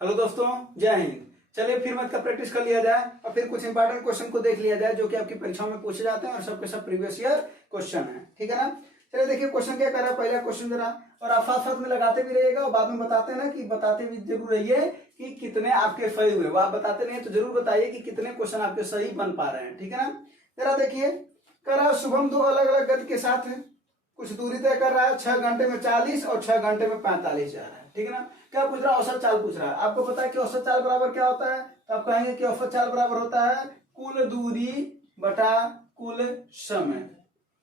Hello दोस्तों, जय हिंद। चलिए फिर मैथ का प्रैक्टिस कर लिया जाए और फिर कुछ इंपॉर्टेंट क्वेश्चन को देख लिया जाए जो कि आपकी परीक्षाओं में पूछे जाते हैं और सबके सब प्रीवियस ईयर क्वेश्चन है। ठीक है ना। चलिए देखिए क्वेश्चन क्या कर रहा है। पहला क्वेश्चन जरा, और आप साथ साथ में लगाते भी रहिएगा और बाद में बताते हैं ना कि बताते भी जरूर रहिए कि कितने आपके सही हुए। वो आप बताते नहीं तो जरूर बताइए कि कितने क्वेश्चन आपके सही बन पा रहे हैं। ठीक है ना। जरा देखिए, कर रहा शुभम दो अलग अलग गति के साथ है, कुछ दूरी तय कर रहा है। 6 घंटे में 40 और 6 घंटे में 45 जा रहा है। ठीक है ना। क्या पूछ रहा है? औसत चाल पूछ रहा है। आपको पता है कि औसत चाल बराबर क्या होता है? तो आप कहेंगे कि औसत चाल बराबर होता है कुल दूरी बटा कुल समय।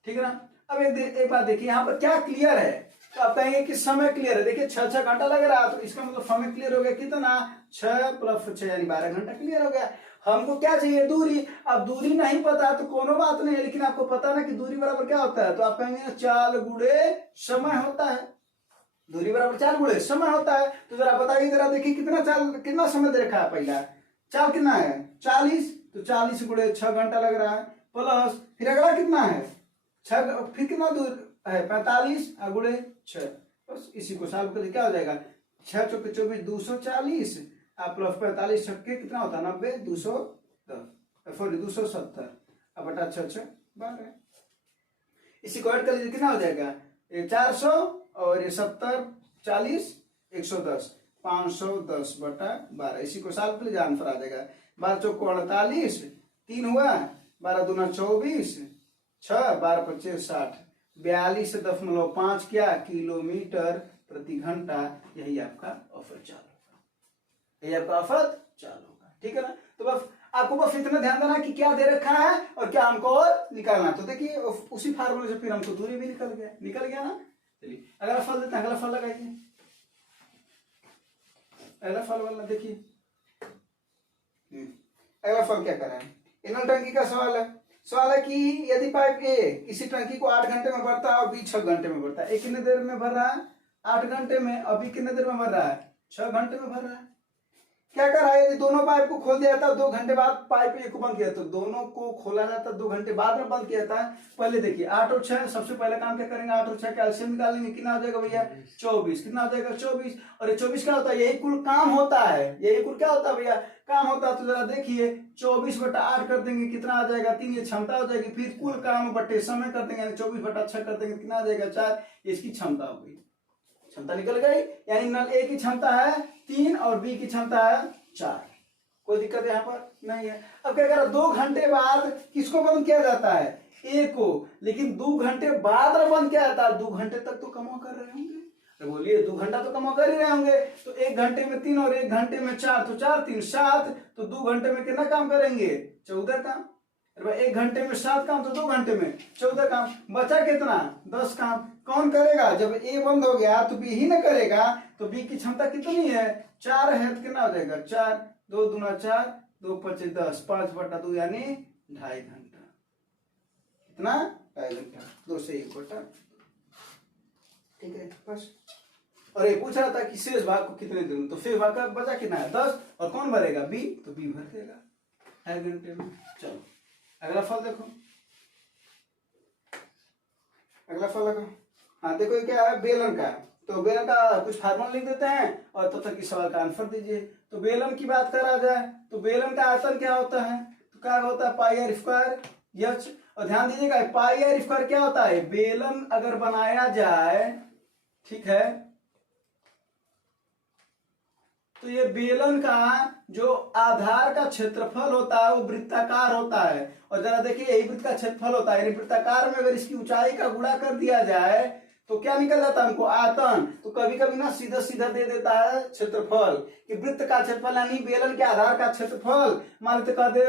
ठीक है ना। अब एक बात देखिए, यहाँ पर क्या क्लियर है? तो आप कहेंगे कि समय क्लियर है। देखिए 6 घंटा लग रहा है तो इसका मतलब समय क्लियर हो गया कितना? 6 + 6 यानी 12 घंटा क्लियर हो गया। हमको क्या चाहिए? दूरी। अब दूरी नहीं पता तो कोनो बात नहीं है, लेकिन आपको पता ना कि दूरी बराबर क्या होता है। तो आप कहेंगे चाल गुणे समय होता है। दूरी बराबर चाल गुणे समय होता है। तो जरा बताइए, जरा देखिए कितना समय दे रखा है। पहला चाल कितना है? 40, तो 40 गुणे 6 घंटा लग रहा है। प्लस फिर अगला कितना है? 6, फिर कितना दूर है? 45 गुणे 6। बस इसी को सॉल्व करके क्या हो जाएगा? 6 चौके 24, 240 प्लस 45 छक्के कितना होता है? 90, 210 सॉरी 270 अब बटा 6 12। इसी को ऐड कर लीजिए, कितना हो जाएगा? ये 400 और ये 70 40 110 510 बटा 12। इसी को सॉल्व कर लीजिए, आंसर आ जाएगा 12 चौको 48, 3 हुआ, 12 दूना 24, 6 12 25 60, 42.5 क्या किलोमीटर प्रति घंटा। यही आपका औसत चाल होगा। यही आपका औसत चाल होगा। ठीक है ना। तो बस आपको बस इतना ध्यान देना कि क्या दे रखा है और क्या हमको और निकालना। तो देखिए उसी फार्मूले से फिर हमको दूरी भी निकल गया ना। चलिए अगला फल देते हैं। अगला फल लगाइए। अगला फल वाला देखिए, अगला फल क्या कर रहा है? इनर टंकी का सवाल है। सवाल है कि यदि पाइप ए किसी टंकी को 8 घंटे में भरता है और बी 6 घंटे में भरता है। ए कितने देर में भर रहा है? 8 घंटे में। और बी कितने देर में भर रहा है? 6 घंटे में भर रहा है। क्या कर रहा है? यदि दोनों पाइप को खोल दिया जाता है 2 घंटे बाद पाइप ए को बंद किया, तो दोनों को खोला जाता है 2 घंटे बाद में बंद किया जाता है। पहले देखिए 8 और 6, सबसे पहले काम क्या करेंगे? 8 और 6 कैल्शियम निकालेंगे। कितना हो जाएगा भैया? 24। कितना हो जाएगा? 24। और ये 24 क्या होता है? यही कुल काम होता है। यही कुल क्या होता है भैया? काम होता है। तो जरा देखिए 24 बटा 8 कर देंगे, कितना आ जाएगा? 3। ये क्षमता हो जाएगी। फिर कुल काम बटे समय कर देंगे, 24 बटा 6 कर देंगे, कितना आ जाएगा? 4। इसकी क्षमता हो गई। क्षमता निकल गई। यानी नल ए की क्षमता है 3 और बी की क्षमता है 4। कोई दिक्कत यहाँ पर नहीं है। अब क्या करा? 2 घंटे बाद किसको बंद किया जाता है? ए को। लेकिन 2 घंटे बाद बंद किया जाता है। 2 घंटे तक तो कमाओ कर रहे होंगे। तो बोलिए 2 घंटा तो कमाओ कर ही रहे होंगे। तो 1 घंटे में 3 और 1 घंटे में 4, तो 4 3 7। तो 2 घंटे में कितना काम करेंगे? 14 काम। अरे भाई 1 घंटे में 7 काम, तो 2 घंटे में 14 काम। बचा कितना? 10 काम। कौन करेगा? जब ए बंद हो गया तो बी ही ना करेगा। तो बी की क्षमता कितनी है? 4 है। तो कितना हो जाएगा? 4 2 दूना 4, 2 5 10, 5 बटा 2 यानी 2.5 घंटा। कितना? 2.5 घंटा। 2 से 1 बटा। ठीक है बस। और ये पूछ रहा था कि शेष भाग को कितने दूं, तो शेष भाग का बचा कितना है? 10। और कौन भरेगा? बी। तो बी भर देगा 2.5 घंटे में। चलो अगला फल देखो। अगला फल देखो। हाँ देखो ये क्या है? बेलन का। तो बेलन का कुछ फार्मूला लिख देते हैं और तब तक इस सवाल का आंसर दीजिए। तो बेलन की बात करा जाए तो बेलन का आयतन क्या होता है? तो क्या होता है? पाई आर स्क्वायर एच। और ध्यान दीजिएगा पाई आर स्क्वायर क्या होता है? बेलन अगर बनाया जाए, ठीक है, तो ये बेलन का जो आधार का क्षेत्रफल होता है वो वृत्ताकार होता है। और जरा देखिए यही वृत्त का क्षेत्रफल होता है। वृत्ताकार में अगर इसकी ऊंचाई का गुणा कर दिया जाए तो क्या निकल जाता है हमको? आयतन। तो कभी कभी ना सीधा सीधा दे देता है क्षेत्रफल कि वृत्त का क्षेत्रफल यानी बेलन के आधार का क्षेत्रफल मान लेते कह दे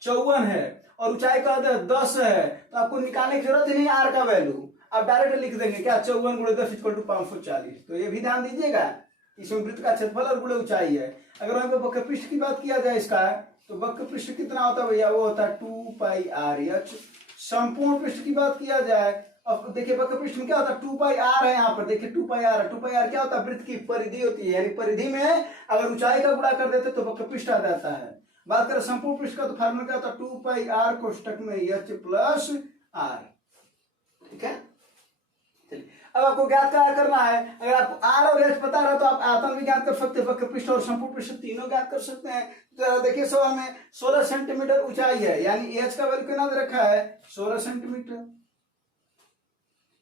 54 है और ऊंचाई कह दे 10 है। तो आपको निकालने की जरूरत ही नहीं आर का वैल्यू, आप डायरेक्ट लिख देंगे क्या? 54 गुणे 10 = 540। तो ये भी ध्यान दीजिएगा, इसमें वृत्त का क्षेत्रफल और गुणे ऊंचाई है। अगर वहां पे वक्र पृष्ठ की बात किया जाए इसका, तो वक्र पृष्ठ कितना होता है भैया? वो होता है 2 पाई आर एच। संपूर्ण पृष्ठ की बात किया जाए, अब देखिए वक्र पृष्ठ में क्या होता है? 2 पाई आर है। यहाँ पर देखिए 2 पाई आर है। 2 पाई आर क्या होता है? वृत्त की परिधि होती है। यानी परिधि में अगर ऊंचाई का गुणा कर देते तो वक्र पृष्ठ आ जाता है। बात करें संपूर्ण पृष्ठ का तो फार्मूला क्या होता है? 2 पाई आर कोष्टक में एच प्लस आर। ठीक है। चलिए अब आपको ज्ञात क्या करना है, अगर आपको आर और एच पता रहा तो आप आयतन भी ज्ञात कर सकते हैं, वक्र पृष्ठ और संपूर्ण पृष्ठ तीनों ज्ञात कर सकते हैं। तो देखिए सवाल में 16 सेंटीमीटर ऊंचाई है, यानी एच का वैल्यू कितना दे रखा है 16 सेंटीमीटर,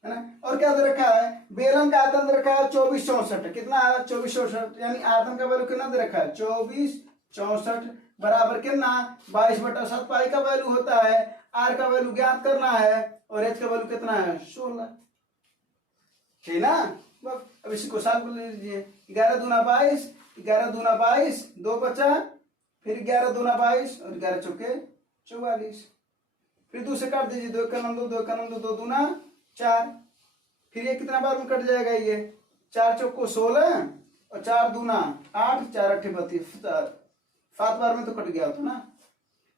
है ना। और क्या दे रखा है, बेलन का आयतन दे रखा है 2464, कितना है 2464, यानी आयतन का वैल्यू कितना दे रखा है 2464 बराबर कितना 22/7 पाई का वैल्यू होता है। आर का वैल्यू ज्ञात करना है और एच का वैल्यू कितना है 16, ठीक ना। अब इसी को सॉल्व कर लीजिए, 11 दूना 22, 11 दूना 22, 2 बचा, फिर 11 दूना 22 और 11 चौके 44, फिर 2 से काट दीजिए, 2 का नंबर 2 का नंबर 2 दूना 4, फिर ये कितना बार में कट जाएगा, ये 4 चौको 16 और 4 दूना 8, 4 8 32, 7 बार में तो कट गया था ना।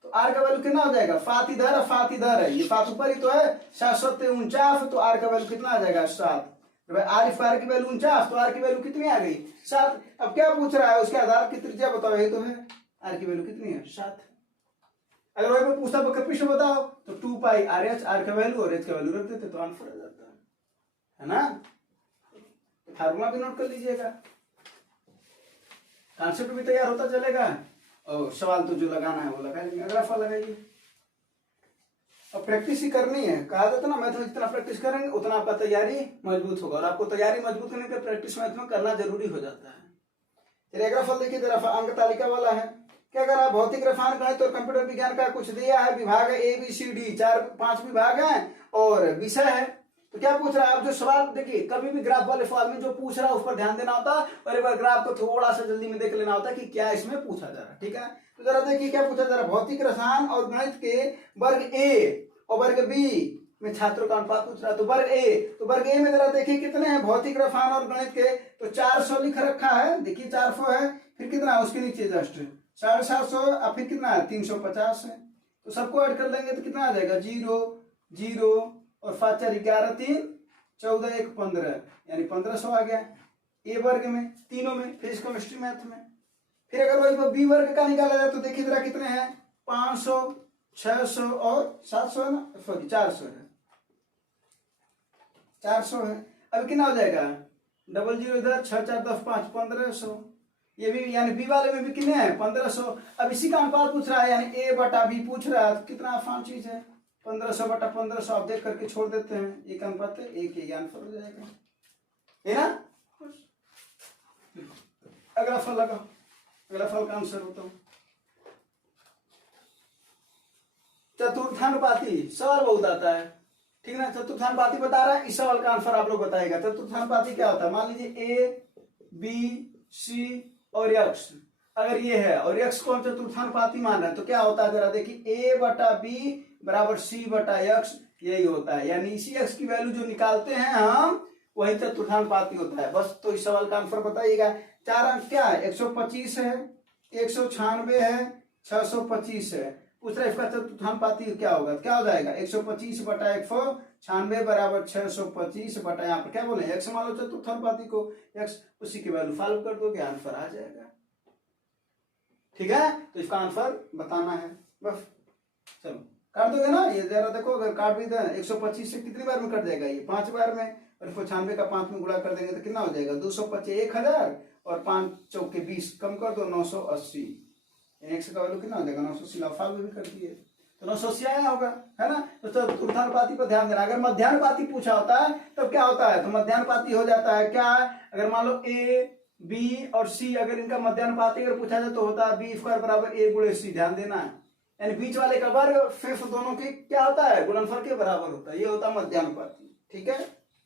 तो आर का वैल्यू कितना हो जाएगा, फात इधर है फात इधर है, ये फात ऊपर ही तो है 749, तो आर का वैल्यू कितना आ जाएगा 7। आर स्क्वायर की वैल्यू 49, तो आर की वैल्यू कितनी आ गई 7। अब क्या पूछ रहा है, उसके आधार की त्रिज्या बताओ, ये तो है आर की वैल्यू कितनी है 7। अगर वही पे पूछता वक्र पृष्ठ बताओ तो 2 पाई आर एच, आर का वैल्यू और एच का वैल्यू रख देते तो आंसर आ जाता है ना। फार्मूला भी नोट कर लीजिएगा, कॉन्सेप्ट भी तैयार होता चलेगा और सवाल तो जो लगाना है वो लगा लेंगे। अगला सवाल लगाइए, अब प्रैक्टिस ही करनी है, कहा जाता ना मैथ में जितना प्रैक्टिस करेंगे उतना आपका तैयारी मजबूत होगा, और आपको तैयारी मजबूत करने के प्रैक्टिस मैथ में करना जरूरी हो जाता है। चलिए अगला फल देखिए, जरा अंक तालिका वाला है कि अगर आप भौतिक रसायन गणित और कंप्यूटर विज्ञान का कुछ दिया है, विभाग है ए बी सी डी, 4-5 विभाग हैं और विषय है, तो क्या पूछ रहा है। आप जो सवाल देखिए, कभी भी ग्राफ वाले सवाल में जो पूछ रहा है उस पर ध्यान देना होता है, और एक बार ग्राफ को थोड़ा सा जल्दी में देख लेना होता है कि क्या इसमें पूछा जा रहा है, ठीक है। तो जरा देखिए क्या पूछा जा रहा है, भौतिक रसायन और गणित के वर्ग ए और वर्ग बी में छात्रों का अनुपात पूछ रहा है। तो वर्ग ए में जरा देखिए कितने हैं भौतिक रसायन और गणित के, तो 400 लिख रखा है, देखिए 400 है, फिर कितना उसके नीचे जस्ट 750 और फिर कितना है 350 है, तो सबको ऐड कर लेंगे तो कितना आ जाएगा 0 0 और 5 4 11 3 14 1 15, यानी 1500 आ गया ए वर्ग में तीनों में, फिर केमिस्ट्री मैथ में। फिर अगर वही बी वर्ग का निकाला जाए तो देखिए जरा कितने हैं 500 600 और 700 है ना, सॉरी 400 है, 400 है। अब कितना हो जाएगा 00 इधर 6 4 10 5 1500, ये भी यानी बी वाले में भी कितने हैं 1500। अब इसी का अनुपात पूछ रहा है, यानी ए बटा बी पूछ रहा है, तो कितना आसान चीज है 1500 बटा 1500, आप देख करके छोड़ देते हैं, एक अनुपात है एक, ही आंसर हो जाएगा, है ना। अगला फल लगाओ, अगला फल का आंसर होता हूं चतुर्थानुपाती, सवाल बहुत आता है, ठीक ना। चतुर्थानुपाती बता रहा है, इस सवाल का आंसर आप लोग बताएगा। चतुर्थानुपाती क्या होता है, मान लीजिए ए बी सी और यक्स, अगर ये है और यक्स को हम चतुर्थानुपाती मान रहे हैं तो क्या होता है, जरा देखिए ए बटा बी बराबर सी बटा यक्स, यही होता है, यानी इसी यक्स की वैल्यू जो निकालते हैं हम वही चतुर्थानुपाती होता है। बस तो इस सवाल का आंसर बताइएगा। 4 अंक क्या है 125 है, 196 है, 625 है, पूछ रहा है इसका चतुर्थानुपाती क्या होगा, क्या हो जाएगा 125 बटा 196 बराबर 625 बटा, यहाँ पर क्या बोले एक्स मान लो चतुर्थानुपाती को, एक्स उसी की वैल्यू सॉल्व कर दोगे आंसर आ जाएगा, ठीक है। तो इसका आंसर बताना है बस, चलो काट दोगे ना, ये जरा देखो अगर काट भी दें 125 से कितनी बार में कट जाएगा, ये 5 बार में, और इसको 96 का 5 में गुणा कर देंगे तो कितना हो जाएगा 225 1000 और 5 चौके 20 कम कर दो 980, एक्स का वैल्यू कितना हो जाएगा 980, फाल भी कर दिए तो 980 आया होगा, है ना। तो चतुर्थानुपाती पर ध्यान देना। अगर मध्यानुपाती पूछा होता है तब क्या होता है, तो मध्यानुपाती हो जाता है क्या, अगर मान लो ए बी और सी अगर इनका मध्यानुपाती अगर पूछा जाए तो होता है बी स्क्वायर बराबर ए गुणे सी, ध्यान देना है, यानी बीच वाले का वर्ग फिर दोनों के क्या होता है गुणनफल के बराबर होता है, ये होता है मध्यानुपाती, ठीक है।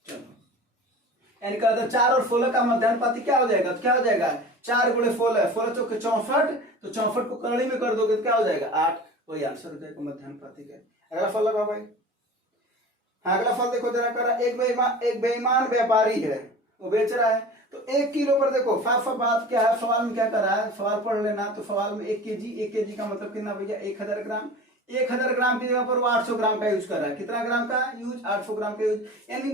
चलो यानी कहते हैं 4 और 16 का मध्यानुपाती क्या हो जाएगा, तो क्या हो जाएगा 4 गुणे 16, 16 चौके 64, तो 64 को करड़ी में कर दोगे तो क्या हो जाएगा 8, वही आंसर हो जाएगा मध्यानुपाती का। अगला फल लगाओ भाई। हाँ अगला फल देखो जरा कर, एक बेईमान व्यापारी है, वो बेच रहा है, तो 1 किलो पर देखो बात क्या है, सवाल में क्या कर रहा है, सवाल पढ़ लेना। तो सवाल में 1 केजी का मतलब कितना भैया 1000 ग्राम, 1000 ग्राम की जगह पर वो 800 ग्राम का यूज कर रहा है, कितना ग्राम का यूज 800 ग्राम का यूज, यानी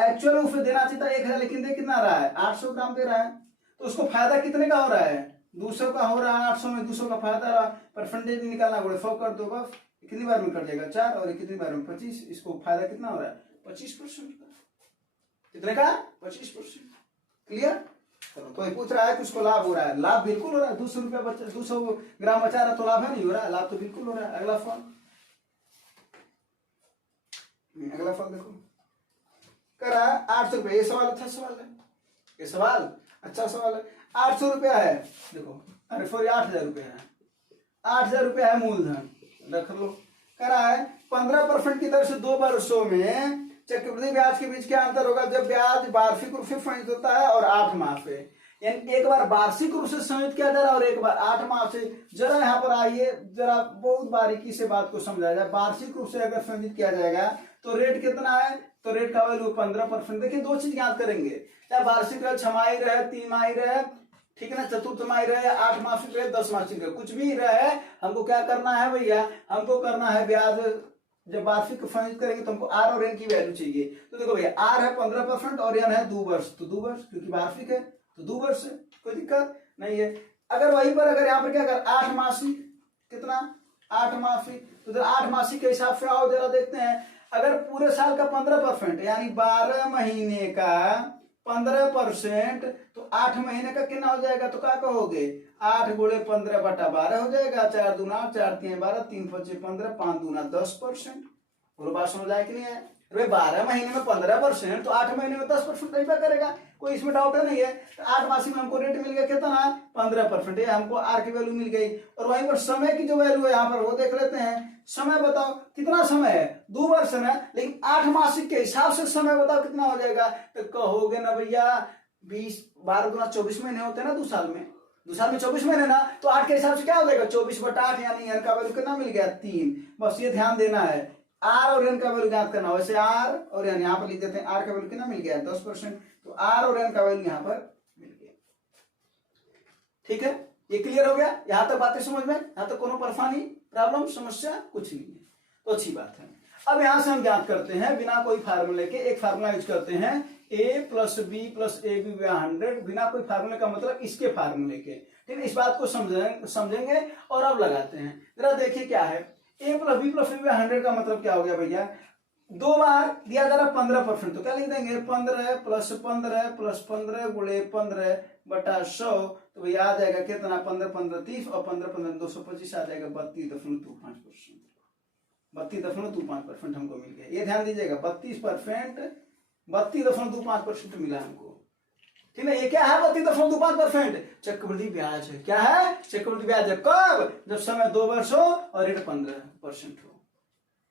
एक्चुअल उसे देना चाहिए था 1000, लेकिन दे कितना रहा है 800 ग्राम दे रहा है, तो उसको फायदा कितने का हो रहा है 200 का हो रहा है, 800 में 200 का फायदा रहा, परसेंटेज निकालना पड़े 100 कर दो बस, कितनी बार में कट जाएगा 4 और कितनी बार में 25, इसको फायदा कितना हो रहा है 25% का, कितने का 25%। क्लियर। चलो तो पूछ रहा है कि उसको लाभ हो रहा है, लाभ बिल्कुल हो रहा है, 200 रुपया बचा, 200 ग्राम बचा रहा तो लाभ है नहीं हो रहा है, लाभ तो बिल्कुल हो रहा है। अगला फॉर्म, अगला फॉर्म देखो करा 800 रुपये। ये सवाल अच्छा सवाल है, ये सवाल अच्छा सवाल है। 800 रुपया है देखो, अरे सॉरी 8000 रुपया है, 8000 रुपया है मूलधन, रख लो। करा है 15% की दर से 2 वर्षों में चक्रवृद्धि ब्याज के बीच क्या अंतर होगा जब ब्याज वार्षिक रूप से फंडित होता है और 8 माह से। यानी एक बार वार्षिक रूप से संयुक्त किया जा रहा है और एक बार 8 माह से। जरा यहाँ पर आइए, जरा बहुत बारीकी से बात को समझाया जाए। वार्षिक रूप से अगर संयुक्त किया जाएगा तो रेट कितना है, तो रेट का वैल्यू 15%। देखिए दो चीज याद करेंगे, चाहे वार्षिक रहे, 6 माही रहे, 3 माही रहे, ठीक है ना, चतुर्थ माही रहे, 8 मासिक रहे, 10 मासिक रहे, कुछ भी रहे, हमको क्या करना है भैया, हमको करना है ब्याज। जब वार्षिक फंड करेंगे तो हमको आर और एन की वैल्यू चाहिए। तो देखो भैया आर है 15% और एन है 2 वर्ष, तो 2 वर्ष क्योंकि वार्षिक है तो 2 वर्ष है, कोई दिक्कत नहीं है। अगर वहीं पर अगर यहाँ पर क्या कर 8 मासिक, कितना 8 मासिक, तो जरा 8 मासिक के हिसाब से आओ जरा देखते हैं। अगर पूरे साल का 15% यानी 12 महीने का 15%, तो 8 महीने का कितना हो जाएगा, तो क्या कहोगे 8 गुणे 15/12 हो जाएगा। 4 दूना 8, 4 3 12, 3 5 15, 5 दूना 10%। और बात समझ आए कि नहीं है। अरे 12 महीने में 15%, तो 8 महीने में 10% नहीं करेगा, कोई इसमें डाउट नहीं है। तो 8 मासिक में हमको रेट मिल गया कितना 15%, ये हमको आर की वैल्यू मिल गई। और वहीं पर समय की जो वैल्यू है यहाँ पर वो देख लेते हैं। समय बताओ कितना समय है, 2 वर्ष समय, लेकिन 8 मासिक के हिसाब से समय बताओ कितना हो जाएगा। तो कहोगे ना भैया 20 12 दूना 24 महीने होते हैं ना 2 साल में, 2 साल में 24 महीने ना, तो 8 के हिसाब से क्या हो जाएगा 24/8, यानी एन का वैल्यू कितना मिल गया 3। बस ये ध्यान देना है, आर और एन का वैल्यू याद करना। वैसे आर और एन यहाँ पर लिख देते हैं, आर का वैल्यू कितना मिल गया 10%, तो आर और एन का वैल्यू यहाँ पर मिल गया। ठीक है, ये क्लियर हो गया, यहां तक बातें समझ में, यहां तक कोनो परेशानी प्रॉब्लम समस्या कुछ नहीं है, तो अच्छी बात है। अब यहां से हम ज्ञात करते हैं बिना कोई फार्मूले के, एक फार्मूला यूज करते हैं a + b + ab 100, बिना कोई फार्मूले का मतलब इसके फार्मूले के। ठीक है, इस बात को समझेंगे और अब लगाते हैं। जरा देखिए क्या है, a + b + ab 100 का मतलब क्या हो गया भैया, 2 बार दिया जा रहा 15%, तो क्या लिख देंगे 15 + 15 + 15 गुणे 15/100, तो भैया आ जाएगा कितना 15 15 30 और 15 15 225 आ जाएगा 32.25%। 32.25% हमको मिल गया। ये ध्यान दीजिएगा 32.25% मिला हमको। ठीक है, ये क्या है 32.25%, चक्रवृद्धि ब्याज है। क्या है, चक्रवृद्धि ब्याज है। कब, जब समय 2 वर्ष हो और रेट 15% हो।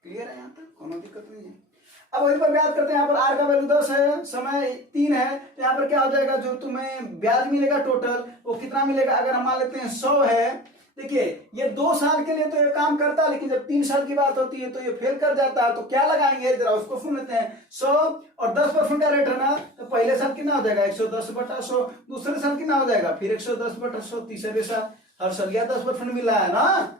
क्लियर है, यहाँ तक कोनो दिक्कत नहीं है। अब वहीं पर ब्याज करते हैं, यहाँ पर आर का वैल्यू 10 है, समय 3 है, तो यहाँ पर क्या हो जाएगा, जो तुम्हें ब्याज मिलेगा टोटल वो कितना मिलेगा। अगर हम मान लेते हैं 100 है, देखिए ये 2 साल के लिए तो ये काम करता है, लेकिन जब 3 साल की बात होती है तो ये फेल कर जाता है। तो क्या लगाएंगे, जरा उसको सुन लेते हैं। 100 और 10% का रेट है ना, तो पहले साल कितना हो जाएगा 110/100, दूसरे साल कितना हो जाएगा फिर 110/100, तीसरे साल, हर साल 10% मिला है ना,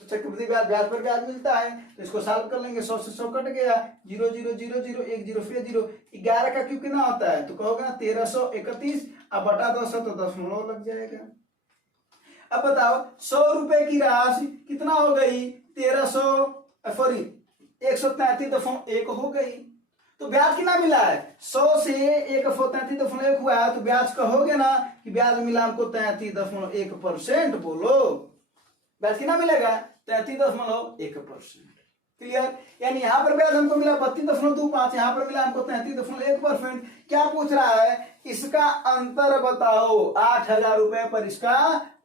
तो चक्रवृद्धि ब्याज पर ब्याज मिलता है। तो इसको सॉल्व कर लेंगे, 100 से 100 कट गया, 0 0 0 0 1 0 फिर 0, 11 का क्यूब कितना होता है, तो कहोगे ना 1331, अब बटा 10 तो 10 लग जाएगा। अब बताओ 100 रुपए की राशि कितना हो गई 133.1 हो गई, तो ब्याज कितना मिला है 100 से 133.1 हुआ है, तो ब्याज कहोगे ना कि ब्याज मिला हमको 33.1%। बोलो ब्याज कितना मिलेगा 33.1%। क्लियर, यानी यहाँ पर ब्याज हमको मिला 32.25, यहाँ पर मिला हमको 33.1%। क्या पूछ रहा है, इसका अंतर बताओ, 8000 रुपए पर इसका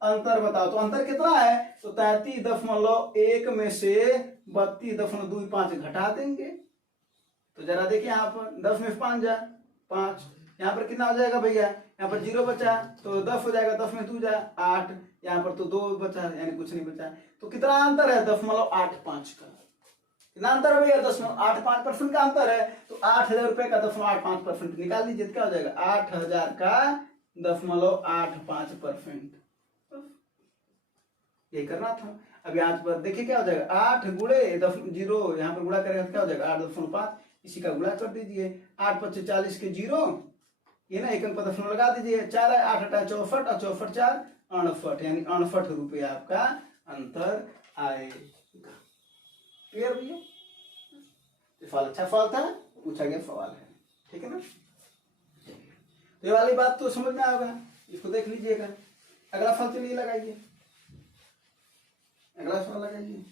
अंतर बताओ। तो अंतर कितना है, तो 33.1 में से 32.25 घटा देंगे। तो जरा देखिए यहाँ पर 10 में 5 जा 5, यहाँ पर कितना हो जाएगा भैया, यहाँ पर 0 बचा तो 10 हो जाएगा, 10 में 2 जा 8, यहाँ पर तो 2 बचा यानी कुछ नहीं बचा। तो कितना अंतर है 0.85 का, कितना अंतर है भैया 0.85% का अंतर है। तो 8000 रुपए का 0.85% निकाल लीजिए, क्या हो जाएगा 8000 का 0.85%। ये करना था। अब यहाँ पर देखिए क्या हो जाएगा 8 गुणे 0, यहाँ पर गुणा करेगा तो क्या हो जाएगा 8.5, इसी का गुणा कर दीजिए। 8 × 5 = 40 के 0, ये ना 1 अंक पर दशमलव लगा दीजिए। 4 है 8 × 8 = 64 और 64 4 68, यानी 68 रुपया आपका अंतर आएगा। क्लियर भैया, सवाल अच्छा सवाल था, पूछा गया सवाल है, ठीक है ना। ये वाली बात तो समझ में आएगा, इसको देख लीजिएगा। अगला फल चलिए लगाइए, अगला सवाल लगाइए।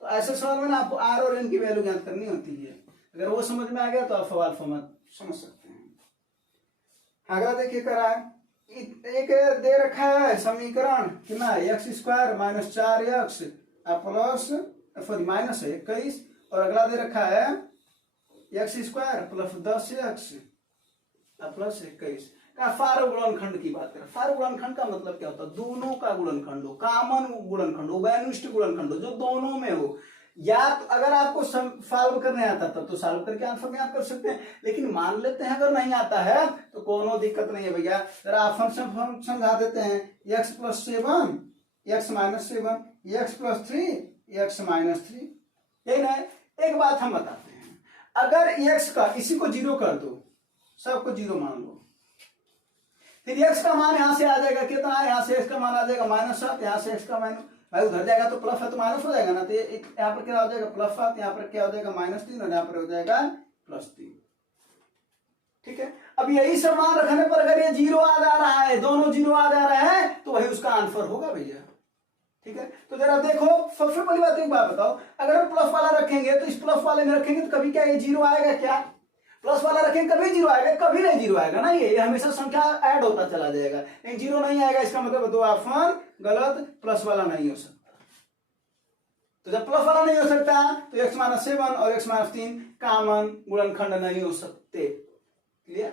तो ऐसे सवाल में ना आपको आर और एन की वैल्यू ज्ञात करनी होती है। अगर वो समझ में आ गया तो आप सवाल फॉर्मेट समझ सकते हैं। अगला देखिए करा है, एक दे रखा है समीकरण कितना, x square minus 4x plus sorry minus 21, और अगला दे रखा है x square plus 10x plus 21 का फार गुणनखंड की बात करें। फार गुणनखंड का मतलब क्या होता है, दोनों का गुणनखंड हो, कॉमन गुणनखंड हो, उभयनिष्ठ गुणनखंड हो, जो दोनों में हो। या तो अगर आपको सॉल्व करने आता तब तो सॉल्व करके आंसर ज्ञात कर सकते हैं, लेकिन मान लेते हैं अगर नहीं आता है तो कोनो दिक्कत नहीं है भैया। जरा आप फंक्शन समझा देते हैं, x plus 7 x minus 7 x plus 3 x minus 3, यही ना। एक बात हम बताते हैं, अगर x का इसी को 0 कर दो, सबको 0 मान लो, फिर x का मान यहां से आ जाएगा कितना है, यहां से x का मान आ जाएगा -7, यहां से x का मान भाई उधर जाएगा तो प्लस है तो माइनस हो जाएगा ना, तो यहाँ पर क्या हो जाएगा +7, यहाँ पर क्या हो जाएगा -3, और यहाँ पर हो जाएगा +3। ठीक है, अब यही सब मान रखने पर अगर ये 0 आ जा रहा है, दोनों 0 आ जा रहे हैं, तो वही उसका आंसर होगा भैया। ठीक है, तो जरा देखो, सबसे पहली बात एक बात बताओ, अगर हम प्लस वाला रखेंगे तो इस प्लस वाले में रखेंगे तो कभी क्या ये 0 आएगा क्या? प्लस वाला रखेंगे कभी 0 आएगा, कभी नहीं 0 आएगा ना, ये हमेशा संख्या ऐड होता चला जाएगा, लेकिन 0 नहीं आएगा, इसका मतलब दो ऑप्शन गलत, प्लस वाला नहीं हो सकता। तो जब प्लस वाला नहीं हो सकता तो x माइनस 7 और x माइनस 3 कॉमन गुणनखंड नहीं हो सकते। क्लियर?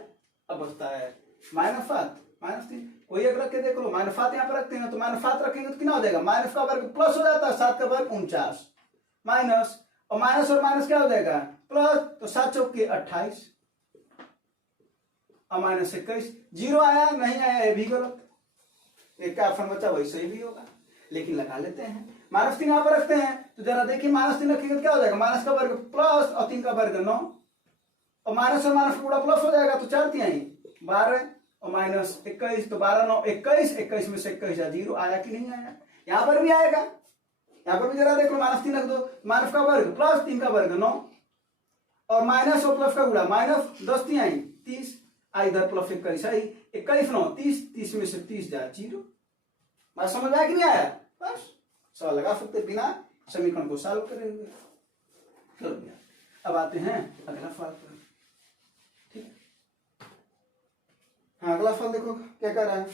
अब बचता है -3, कोई एक रख के देख लो, -7 यहाँ पर रखते हैं तो -7 रखेंगे तो कितना हो जाएगा, माइनस का वर्ग प्लस हो जाता है, 7 का वर्ग 49, माइनस और माइनस क्या हो जाएगा प्लस, तो 7 चौके 28 और -21, 0 आया नहीं आया ये भी गलत, एक का ऑप्शन बचा वही सही भी होगा, लेकिन लगा लेते हैं। -3 यहाँ पर रखते हैं तो जरा देखिए, -3 रखेंगे तो क्या हो जाएगा, माइनस का वर्ग प्लस और 3 का वर्ग 9, और माइनस और माइनस पूरा प्लस हो जाएगा, तो 4 तिहाई 12 और -21, तो 12 9 21 में से 21 0 आया कि नहीं आया, यहाँ पर भी आएगा, यहाँ पर भी जरा देख लो, -3 रख दो, माइनस का वर्ग प्लस 3 का वर्ग 9, और माइनस और प्लस का गुणा, -10 तिहाई 30, इधर प्लस 21 आई, 21 9 30 में से 30 जाए 0। बात समझ में आया कि नहीं आया? बस सवाल लगा सकते बिना समीकरण को सॉल्व करे हुए, कर दिया। अब आते हैं अगला सवाल पर। ठीक है, हाँ अगला सवाल देखो क्या कर रहा है,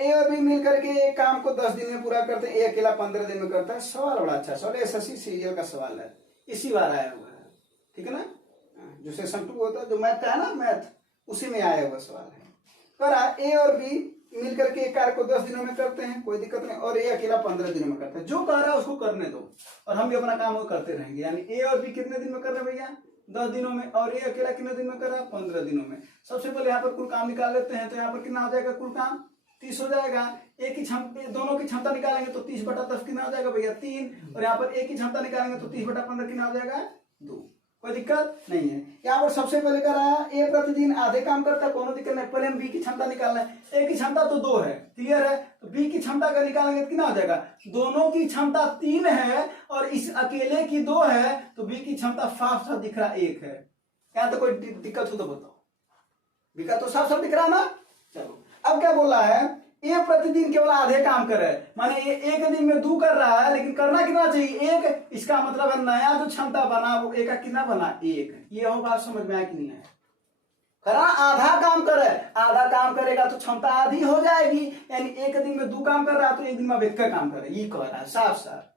ए और बी मिल करके एक काम को 10 दिन में पूरा करते हैं, ए अकेला 15 दिन में करता है। सवाल बड़ा अच्छा सवाल, एसएससी सीरियल का सवाल है, इसी बार आया हुआ है। ठीक है ना, जो सेशन 2 होता है, जो मैथ का है ना, मैथ उसी में आया हुआ सवाल है। करा ए और बी मिल करके एक कार्य को 10 दिनों में करते हैं, कोई दिक्कत नहीं, और ए अकेला 15 दिनों में करता है। जो कह रहा है उसको करने दो और हम भी अपना काम करते रहेंगे। यानी ए और बी कितने दिन में कर रहे हैं भैया, 10 दिनों में, और ए अकेला कितने दिन में कर रहा है, 15 दिनों में। सबसे पहले यहाँ पर कुल काम निकाल लेते हैं, तो यहाँ पर कितना हो जाएगा, कुल काम 30 हो जाएगा। एक की क्षमता, दोनों की क्षमता निकालेंगे तो 30/10 कितना हो जाएगा भैया 3, और यहाँ पर एक की क्षमता निकालेंगे तो 30/15 कितना हो जाएगा 2। कोई दिक्कत नहीं है। यहाँ पर सबसे पहले कर रहा है ए प्रतिदिन आधे काम करता है, कोनो दिक्कत नहीं। पहले हम बी की क्षमता निकालना है, ए की क्षमता तो 2 है, क्लियर है, तो बी की क्षमता का निकालेंगे तो कितना हो जाएगा, दोनों की क्षमता 3 है और इस अकेले की 2 है, तो बी की क्षमता साफ साफ दिख रहा 1 है। यहाँ तो कोई दिक्कत हो तो बताओ, बी का तो साफ साफ दिख रहा ना। चलो अब क्या बोल रहा है, ये प्रतिदिन केवल आधे काम कर रहा है, माने ये एक दिन में 2 कर रहा है, लेकिन करना कितना चाहिए 1। इसका मतलब है नया जो क्षमता बना वो एक का कितना बना 1। ये हो बात समझ में आया कि नहीं आया? करा आधा काम करे, आधा काम करेगा तो क्षमता आधी हो जाएगी, यानी एक दिन में 2 काम कर रहा है तो एक दिन में 1 का काम करे, ये कह रहा है साफ साफ,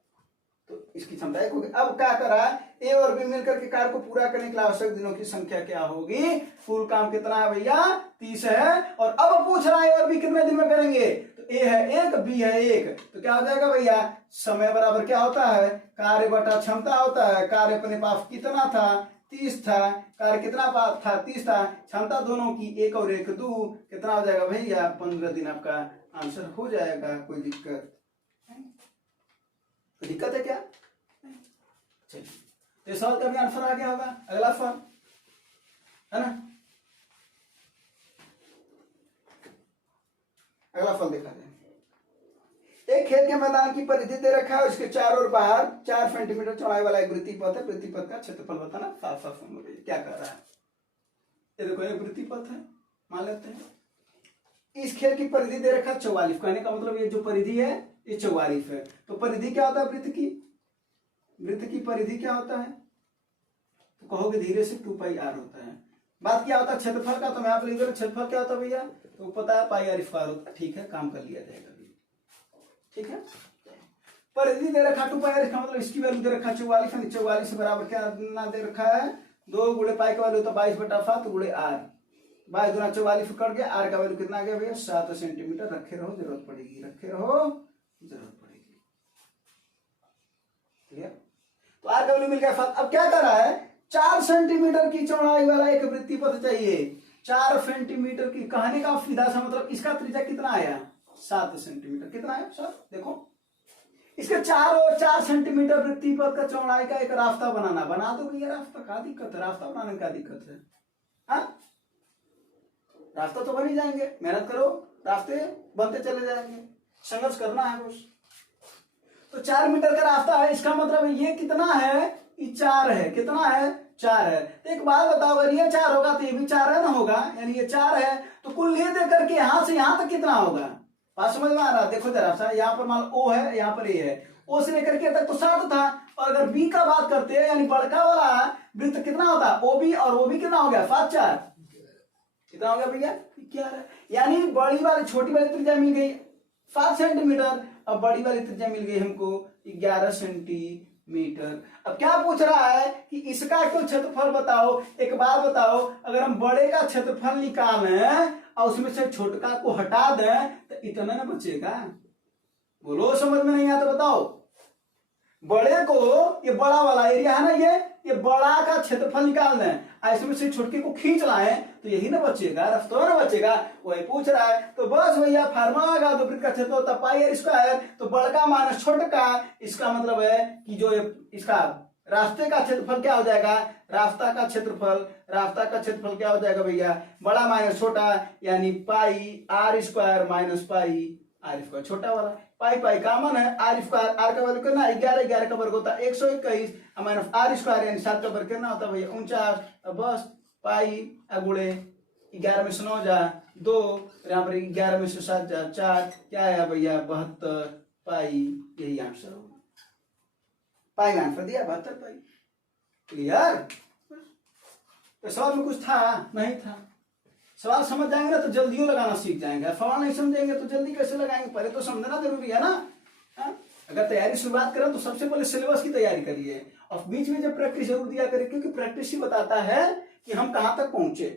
तो इसकी क्षमता 1 होगी। अब क्या कर रहा है, ए और बी मिलकर के कार्य को पूरा करने के लिए आवश्यक दिनों की संख्या क्या होगी, कुल काम कितना है भैया 30 है, और अब पूछ रहा है ए और बी कितने दिन में करेंगे, तो ए है 1 बी है 1, तो क्या हो जाएगा भैया, समय बराबर क्या होता है, कार्य बटा क्षमता होता है। कार्य अपने पास कितना था 30 था, कार्य कितना पास था 30 था, क्षमता दोनों की 1 और 1 2, कितना हो जाएगा भैया 15 दिन आपका आंसर हो जाएगा। कोई दिक्कत है क्या? चलिए, तो सवाल का भी आंसर आ गया होगा। अगला सवाल है ना, अगला सवाल देखा जाए। एक खेल के मैदान की परिधि दे रखा है, उसके चारों ओर बाहर 4 सेंटीमीटर चौड़ाई वाला एक वृत्तिपथ है। वृत्तिपथ का क्षेत्रफल बताना, साफ साफ समझ क्या कर रहा है। ये देखो एक वृत्तिपथ है मान लेते हैं, इस खेल की परिधि दे रखा 44, कहने का मतलब ये जो परिधि है ये 44 है। तो परिधि क्या होता है वृत्त की? वृत्त की परिधि क्या होता है? तो कहोगे धीरे से 2πr होता है। बात क्या होता है क्षेत्रफल का, तो मैं आप लिख दे रहा क्षेत्रफल क्या होता है भैया, तो पता है πr² होता है। ठीक है, काम कर लिया जाएगा अभी। ठीक है, परिधि दे रखा 2πr, इसका मतलब इसकी वैल्यू दे रखा 44, 44 से बराबर क्या ना दे रखा है 2 गुणे पाई का वैल्यू होता है 22/7 गुणे r, 22 गुना 44 कट गया, r का वैल्यू कितना आ गया भैया 7 सेंटीमीटर। रखे रहो जरूरत पड़ेगी, रखे रहो जरूरत पड़ेगी। ठीक है, तो r का वैल्यू मिल गया। अब क्या कर रहा है, 4 सेंटीमीटर की चौड़ाई वाला एक वृत्तीय पथ चाहिए। 4 सेंटीमीटर की, कहने का सीधा सा मतलब इसका त्रिज्या कितना आया 7 सेंटीमीटर। कितना आया सर, देखो इसके 4 सेंटीमीटर वृत्तीय पथ का चौड़ाई का एक रास्ता बनाना, बना दो भैया। रास्ता क्या दिक्कत है, रास्ता बनाने में क्या दिक्कत है? हाँ, रास्ता तो बन ही जाएंगे, मेहनत करो रास्ते बनते चले जाएंगे, संघर्ष करना है बस। तो 4 मीटर का रास्ता है, इसका मतलब ये कितना है, ये 4 है। कितना है, 4 है। तो एक बात बताओ, अगर ये 4 होगा तो ये भी 4 है ना होगा, यानी ये 4 है। तो कुल ये दे करके यहां से यहां तक कितना होगा, बात समझ में आ रहा? देखो जरा सा, यहाँ पर मान ओ है, यहाँ पर ए है, ओ से लेकर के तक तो 7 था। और अगर बी का बात करते हैं, यानी बड़का वाला वृत्त कितना होता है ओबी, और ओबी कितना हो गया 5 4 कितना हो गया भैया 11। यानी बड़ी वाली छोटी वाली त्रिज्या मिल गई 7 सेंटीमीटर, अब बड़ी वाली त्रिज्या मिल गई हमको 11 सेंटीमीटर। अब क्या पूछ रहा है कि इसका तो क्षेत्रफल बताओ। एक बात बताओ, अगर हम बड़े का क्षेत्रफल निकालें और उसमें से छोटका को हटा दें तो इतना ना बचेगा। बोलो, समझ में नहीं आता बताओ। बड़े को, ये बड़ा वाला एरिया है ना, ये बड़ा का क्षेत्रफल निकाल दें, इसमें से छोटके को खींच लाएं तो यही ना बचेगा, रास्ता ना बचेगा। वही पूछ रहा है। तो बस भैया फार्मूला लगा दो, वृत्त का क्षेत्रफल होता है πr²। तो बड़का माइनस छोटका, इसका मतलब है कि जो इसका रास्ते का क्षेत्रफल क्या हो जाएगा, रास्ता का क्षेत्रफल क्या हो जाएगा भैया, बड़ा माइनस छोटा, यानी πr² माइनस πr²। छोटा वाला पाई कॉमन है, r² r का वर्ग कितना 11, 11 का वर्ग होता है 121, माइनस r² यानी 7 का वर्ग कितना होता है भैया 49। बस पाई गुणे 11 में से 9 जा 2, यहाँ पर 11 में से 7 जा 4, क्या है भैया 72 पाई। यही आंसर होगा, पाई का आंसर दिया 72 पाई। क्लियर? तो सवाल में कुछ था नहीं था? सवाल समझ जाएंगे ना तो जल्दियों लगाना सीख जाएंगे। सवाल नहीं समझेंगे तो जल्दी कैसे लगाएंगे, पहले तो समझना जरूरी है ना। अगर तैयारी शुरुआत करें तो सबसे पहले सिलेबस की तैयारी करिए और बीच में जब प्रैक्टिस जरूर दिया करिए, क्योंकि प्रैक्टिस ही बताता है कि हम कहां तक पहुंचे।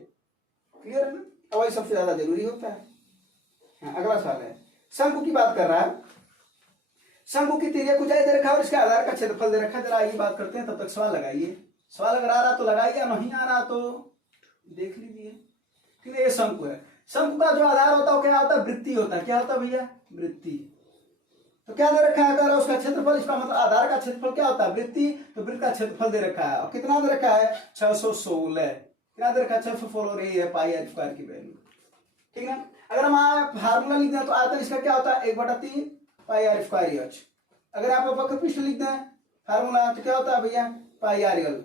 क्लियर है ना? और वही सबसे ज्यादा जरूरी होता है। अगला सवाल है, शंकु की बात कर रहा है। शंकु की त्रिज्या कुछ दे रखा है और इसके आधार का क्षेत्रफल दे रखा है। जरा ये बात करते हैं, तब तक सवाल लगाइए। सवाल अगर आ रहा तो लगाइए, नहीं आ रहा तो देख लीजिए। ठीक है, ये शंकु है। शंकु का जो आधार होता है वो क्या होता है, वृत्तीय होता है। क्या होता है भैया, वृत्तीय। तो क्या दे रखा है, अगर उसका क्षेत्रफल, इसका मतलब आधार का क्षेत्रफल क्या होता है, वृत्तीय। तो वृत्त का क्षेत्रफल दे रखा है और कितना दे रखा है 616। क्या दे रखा है 616 और ये है πr² की वैल्यू। ठीक है, अगर हम फार्मूला लिख दें तो आयतन इसका क्या होता है 1/3 πr²h। अगर आप वक्र पृष्ठ लिख दें फार्मूला तो क्या होता है भैया πrl।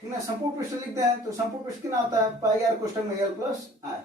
ठीक है, संपूर्ण पृष्ठ लिखते हैं तो संपूर्ण पृष्ठ कितना होता है πr कोष्ठक में l + r।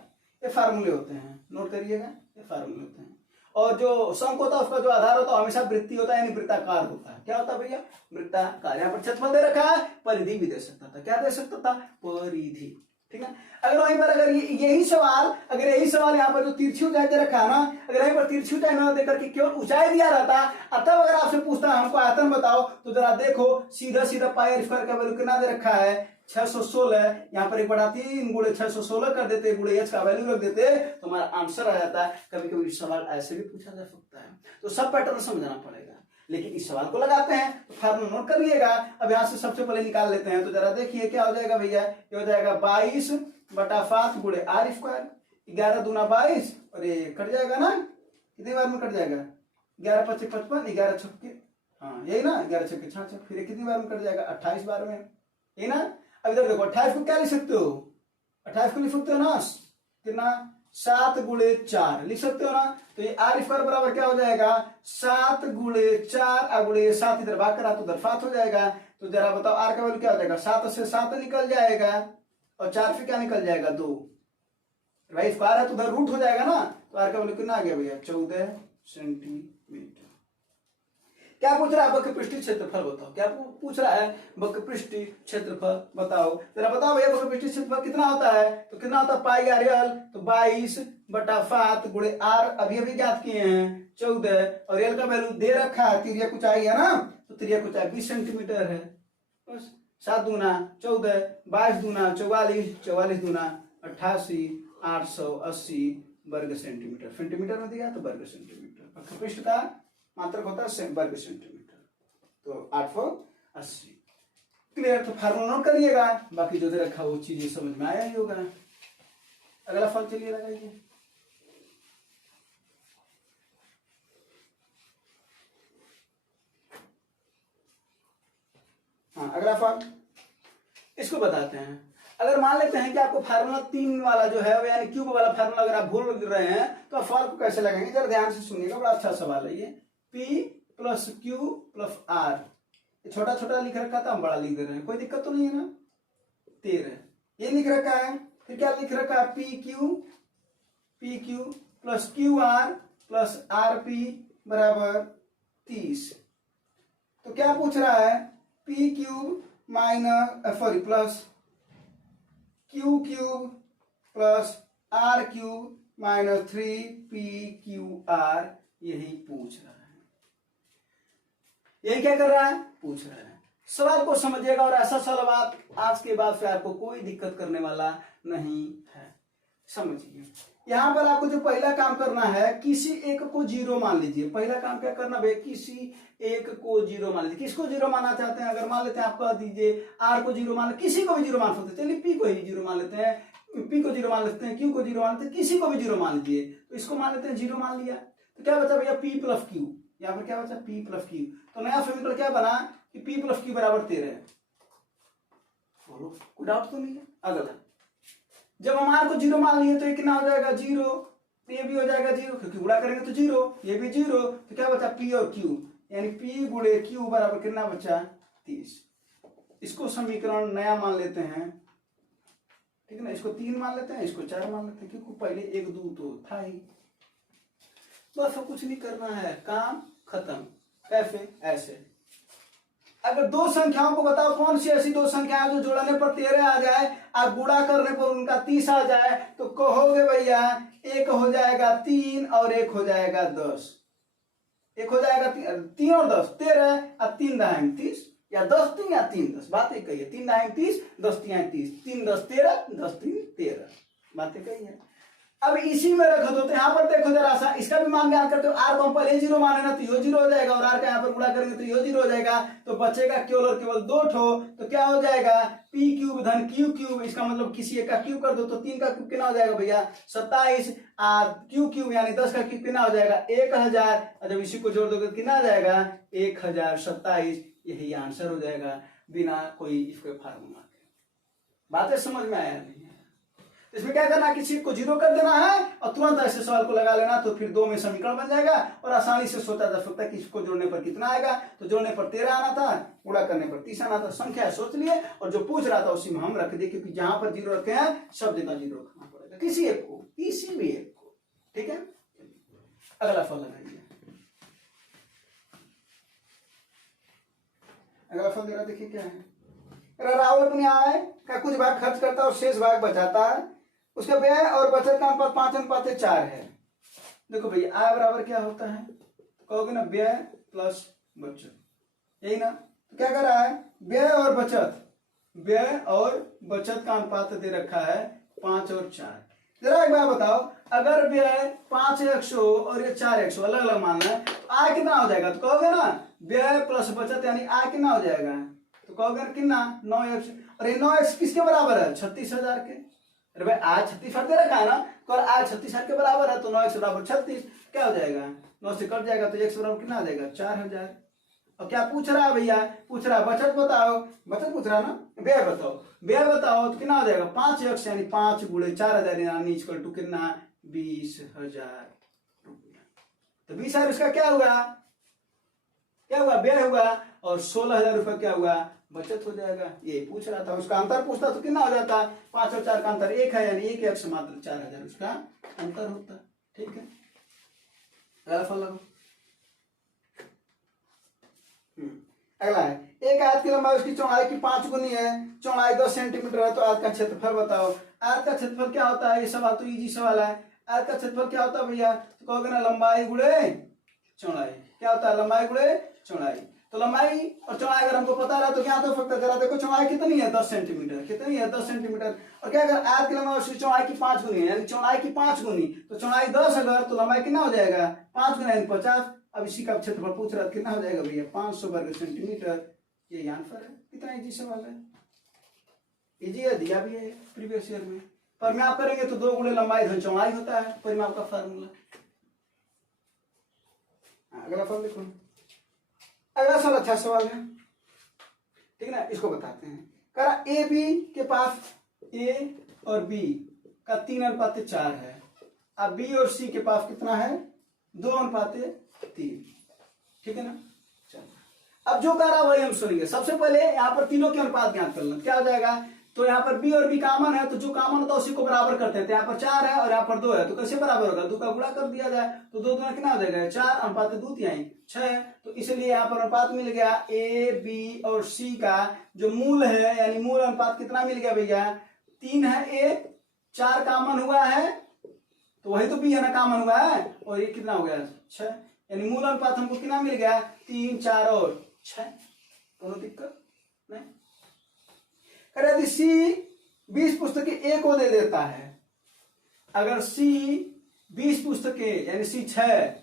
ये फार्मूले होते हैं, नोट करिएगा, ये फार्मूले होते हैं। और जो शंकु होता है उसका जो आधार होता है हमेशा वृत्तीय होता है, यानी वृत्ताकार होता है। क्या होता है भैया, वृत्ताकार। यहाँ पर क्षेत्रफल दे रखा है, परिधि भी दे सकता था। क्या दे सकता था, परिधि। ठीक है, अगर वहीं पर अगर यही सवाल यहाँ पर जो तिरछी ऊंचाई दे रखा है ना, अगर यहीं पर तिरछी ऊंचाई न देकर के केवल ऊंचाई दिया रहता, तब अगर आपसे पूछता है हमको आयतन बताओ, तो जरा देखो सीधा πr² का वैल्यू कितना दे रखा है 616। यहाँ पर 1/3 गुणे 616 कर देते, गुणे h का वैल्यू रख देते तो हमारा आंसर आ जाता है। कभी कभी सवाल ऐसे भी पूछा जा सकता है, तो सब पैटर्न समझना पड़ेगा। लेकिन इस सवाल को लगाते हैं तो फार्मूला नोट कर लिएगा। अब यहाँ से सबसे पहले निकाल लेते हैं, तो जरा देखिए क्या हो जाएगा भैया, ये हो जाएगा 22/7 गुणे r²। 11 दूना 22 और ये कट जाएगा ना, कितनी बार में कट जाएगा 11 × 5 = 55, 11 × 6 हाँ यही ना, 11 × 6 = 66, फिर कितनी बार में कट जाएगा 28 बार में, यही ना। अब इधर देखो 28 को क्या लिख सकते हो, 28 को लिख सकते हो ना कितना 7 गुणे 4 लिख सकते हो ना। तो ये r² बराबर क्या हो जाएगा 7 गुणे 4 गुणे 7, इधर भाग करा तो उधर 7 हो जाएगा। तो जरा बताओ r का वैल्यू क्या हो जाएगा, 7 से 7 निकल जाएगा और 4 से क्या निकल जाएगा 2। भाई स्क्वायर है तो उधर रूट हो जाएगा ना, तो आर का वैल्यू कितना आ गया भैया 14 सेंटीमीटर। क्या पूछ रहा है वक्र पृष्ठीय क्षेत्रफल बताओ, क्या पूछ रहा है वक्र पृष्ठीय क्षेत्रफल बताओ, जरा बताओ भैया वक्र पृष्ठीय क्षेत्रफल कितना होता है, तो कितना होता है पाई आर एल, तो 22/7 गुणे आर अभी अभी ज्ञात किए हैं 14, और एल का वैल्यू दे रखा है, तिर्यक ऊंचाई है ना, तो तिर्यक ऊंचाई 20 सेंटीमीटर है, बस 7 दूना 14, 22 दूना 44, 44 दूना 88, 880 वर्ग सेंटीमीटर, सेंटीमीटर में दिया तो वर्ग सेंटीमीटर, वक्र पृष्ठ का मात्रक होता है वर्ग सेंटीमीटर, तो 880। क्लियर, तो फार्मूला नोट करिएगा, बाकी जो दे रखा वो चीजें समझ में आया ही होगा। अगला फल चलिए लगाइए। हाँ अगला फल इसको बताते हैं। अगर मान लेते हैं कि आपको फार्मूला 3 वाला जो है यानी क्यूब वाला फार्मूला अगर आप भूल रहे हैं तो आप फल को कैसे लगाएंगे, जरा ध्यान से सुनिएगा, बड़ा अच्छा सवाल है ये। P plus q plus r, छोटा छोटा लिख रखा था हम बड़ा लिख दे रहे हैं, कोई दिक्कत तो नहीं है ना। 13 ये लिख रखा है, फिर क्या लिख रखा है p q plus q r plus r p बराबर 30। तो क्या पूछ रहा है p cube minus sorry plus q cube plus r cube minus 3pqr, यही पूछ रहा है। यही क्या कर रहा है, पूछ रहा है। सवाल को समझिएगा और ऐसा सवाल आज के बाद से आपको कोई दिक्कत करने वाला नहीं है, समझिए। यहां पर आपको जो पहला काम करना है, किसी एक को जीरो मान लीजिए। पहला काम क्या करना भाई, किसी एक को जीरो मान लीजिए। किसको जीरो मानना चाहते हैं, अगर मान लेते हैं आप कह दीजिए आर को जीरो मान, किसी को भी जीरो मान सकते हैं, चलिए पी को ही जीरो मान लेते हैं, पी को जीरो मान लेते हैं, क्यू को जीरो मान लेते हैं, किसी को भी जीरो मान लीजिए। तो इसको मान लेते हैं जीरो मान लिया, तो क्या बचा भैया पी प्लस क्यू, यहाँ पर क्या बचा पी प्लस क्यू। तो नया समीकरण क्या बना कि पी प्लस क्यू बराबर 13 है। बोलो कोई डाउट तो नहीं है। अगला जब हम आर को जीरो मान लिए तो ये कितना हो जाएगा जीरो, ये भी हो जाएगा जीरो क्योंकि गुणा करेंगे तो जीरो, ये भी जीरो, तो क्या बचा पी और क्यू, यानी पी गुणे क्यू बराबर कितना बचा 30। इसको समीकरण नया मान लेते हैं, ठीक है ना। इसको 3 मान लेते हैं, इसको 4 मान लेते हैं, क्योंकि पहले 1 2 तो था ही। बस कुछ नहीं करना है, काम खत्म। कैसे, ऐसे अगर दो संख्याओं को बताओ कौन सी ऐसी दो संख्याएं जो जोड़ने पर 13 आ जाए और गुणा करने पर उनका 30 आ जाए, तो कहोगे भैया एक हो जाएगा 3 और एक हो जाएगा 10। एक हो जाएगा 3 और 10 13 और 3 दाएं 30, या 10 3 या 3 10, बात एक कही है। 3 दाएं 30, 10 3 30, 3 10 13, 10 3 13, बातें कही है। अब इसी में रख दो, तो यहाँ पर देखो जरा सा, इसका भी मान ज्ञान करते हो। आर को हम पहले जीरो माने ना, तो यो जीरो हो जाएगा, और आर का यहाँ पर गुणा करेंगे तो यो जीरो हो जाएगा, तो बचेगा केवल और केवल 2 ठो। तो क्या हो जाएगा पी क्यूब धन क्यू क्यूब, इसका मतलब किसी एक का क्यूब कर दो तो 3 का क्यूब कितना हो जाएगा भैया 27, क्यू क्यूब यानी 10 का क्यूब कितना हो जाएगा 1000, और जब इसी को जोड़ दोगे कितना आ जाएगा 1027। यही आंसर हो जाएगा बिना कोई इसके फार्मूला के। बातें समझ में आया नहीं? इसमें क्या करना है, किसी को जीरो कर देना है और तुरंत ऐसे सवाल को लगा लेना, तो फिर 2 में समीकरण बन जाएगा और आसानी से सोचा जा सकता है कि इसको जोड़ने पर कितना आएगा। तो जोड़ने पर 13 आना था, गुणा करने पर 30 आना था। संख्या सोच लिए और जो पूछ रहा था उसी में हम रख दिए, क्योंकि जहां पर जीरो रखे हैं सब जगह जीरो रखना पड़ेगा, किसी एक को, किसी भी एक को। ठीक है, अगला फल लगाइए। अगला फल जरा देखिए क्या है। राहुल अपनी आय का कुछ भाग खर्च करता है और शेष भाग बचाता है, उसका व्यय और बचत का अनुपात 5:4 है। देखो भैया आय बराबर क्या होता है, कहोगे ना व्यय प्लस बचत, यही ना। तो क्या कर रहा है व्यय और बचत, व्यय और बचत का अनुपात दे रखा है 5 और 4। जरा एक बार बताओ, अगर व्यय 5x और ये 4x अलग अलग मानना है तो आय कितना हो जाएगा, तो कहोगे ना व्यय प्लस बचत यानी आय कितना हो जाएगा, तो कहोगे कितना 9x, और ये 9x किसके बराबर है 36,000 के। अरे भाई आज 36 दे रखा है ना, तो आज 36 के बराबर है, तो 9x बराबर 36, क्या हो जाएगा 9 से कट जाएगा तो x बराबर कितना आ जाएगा 4000। और क्या पूछ रहा है भैया, पूछ रहा है बचत बताओ, बचत पूछ रहा है ना, व्यय बताओ, व्यय बताओ तो कितना हो जाएगा 5x यानी 5 गुणे 4000 यानी इक्वल टू कितना 20,000 रुपया। तो 20,000 इसका क्या हुआ क्या हुआ, व्यय हुआ, और 16,000 रुपये क्या हुआ, बचत हो जाएगा। ये पूछ रहा था, उसका अंतर पूछता तो कितना हो जाता, 5 और 4 का अंतर 1 है, यानी 1 से मात्र 4,000 उसका अंतर होता। ठीक है, अगला फल लगाओ। अगला है, एक आयत की लंबाई उसकी चौड़ाई की 5 गुनी है, चौड़ाई 10 सेंटीमीटर है, तो आयत का क्षेत्रफल बताओ। आयत का क्षेत्रफल क्या होता है, ये सवाल तो इजी सवाल है। आयत का क्षेत्रफल क्या होता है भैया, तो कहोगे ना लंबाई गुणे चौड़ाई। क्या होता है, लंबाई गुणे चौड़ाई। तो लंबाई और चौड़ाई अगर हमको पता रहा तो क्या तो फक्त जरा देखो, चौड़ाई कितनी है, 10 सेंटीमीटर। कितनी है, 10 सेंटीमीटर। और क्या, अगर आयत की लंबाई उसकी चौड़ाई की 5 गुनी है, यानी चौड़ाई की 5 गुनी, तो चौड़ाई 10 अगर, तो लंबाई कितना हो जाएगा, 5 गुना यानी 50। अब इसी का क्षेत्रफल पूछ रहा है, कितना हो जाएगा भैया, 500 वर्ग सेंटीमीटर। ये आंसर है। कितना इजी सवाल है, इजी है, दिया भी है प्रीवियस ईयर में। परिमाप करेंगे तो 2 गुणे लंबाई धन चौड़ाई होता है परिमाप का फार्मूला। अगला फल देखो, अगला सवाल अच्छा सवाल है, ठीक है ना, इसको बताते हैं। करा ए बी के पास ए और बी का 3:4 है। अब बी और सी के पास कितना है, 2:3। ठीक है ना। चलो, अब जो कह रहा वही हम सुनेंगे। सबसे पहले यहाँ पर तीनों के अनुपात ज्ञात कर लें, क्या हो जाएगा। तो यहाँ पर बी और बी कॉमन है, तो जो कॉमन होता है उसी को बराबर करते हैं। तो यहाँ पर 4 है और यहाँ पर 2 है, तो कैसे बराबर होगा, 2 का गुणा कर दिया जाए, तो 2 गुना कितना हो जाएगा, 4:2 6। तो इसलिए यहाँ पर अनुपात मिल गया ए बी और सी का जो मूल है, यानी मूल अनुपात कितना मिल गया भैया, 3 है ए, 4 कॉमन हुआ है, तो वही तो बी है ना, कॉमन हुआ है, और ये कितना हो गया 6, यानी मूल अनुपात हमको कितना मिल गया, 3 4 और 6। कोई दिक्कत नहीं। यदि सी 20 पुस्तकें ए को दे देता है, अगर सी 20 पुस्तकें यानी सी 6,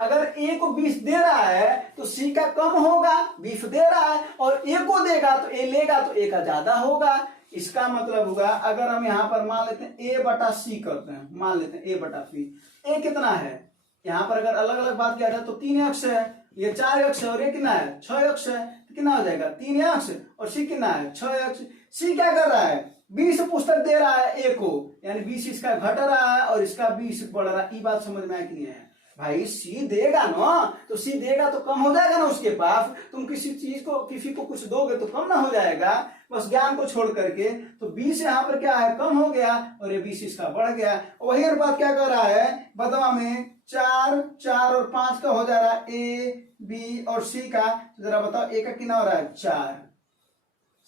अगर ए को 20 दे रहा है तो सी का कम होगा, 20 दे रहा है, और ए को देगा तो ए लेगा तो ए का ज्यादा होगा। इसका मतलब होगा, अगर हम यहां पर मान लेते हैं ए बटा सी करते हैं, मान लेते हैं ए बटा सी, ए कितना है, यहां पर अगर अलग अलग बात किया जाए तो 3x है, ये 4x है, और ये कितना है 6x है, तो कितना हो जाएगा 3x, और सी कितना है 6x। सी क्या कर रहा है, 20 पुस्तक दे रहा है ए को, यानी 20 इसका घट रहा है और इसका 20 बढ़ रहा है। ये बात समझ में आया कि नहीं है भाई, सी देगा ना, तो सी देगा तो कम हो जाएगा ना उसके पास। तुम किसी चीज को, किसी को कुछ दोगे तो कम ना हो जाएगा, बस ज्ञान को छोड़ करके। तो 20 यहाँ पर क्या है, कम हो गया, और ये 20 इसका बढ़ गया। वही अनुपात क्या कर रहा है, बदवा में 4 4 और 5 का हो जा रहा है ए बी और सी का। तो जरा बताओ, ए का कितना हो रहा है 4,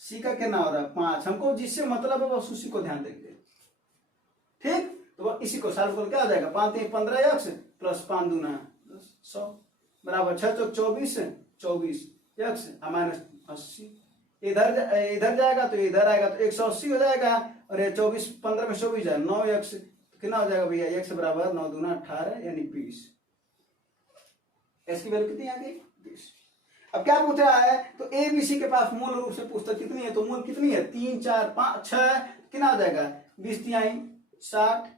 सी का कितना हो रहा है 5। हमको जिससे मतलब है बस उसी को ध्यान देंगे, ठीक। तो इसी को सॉल्व कर क्या हो जाएगा, 5 3 15x प्लस 5 दूना 100 बराबर 6 चौक 24 24x माइनस 80। इधर जाएगा तो इधर आएगा तो 180 हो जाएगा, और ये 24 15 में 24 है 9x, तो कितना हो जाएगा भैया, x बराबर 9 दूना 18 यानी 20। इसकी वैल्यू कितनी आ गई 20। अब क्या पूछ रहा है, तो ए बी सी के पास मूल रूप से पुस्तक कितनी है, तो मूल कितनी है 3 4 5 6, कितना हो जाएगा 20 3 60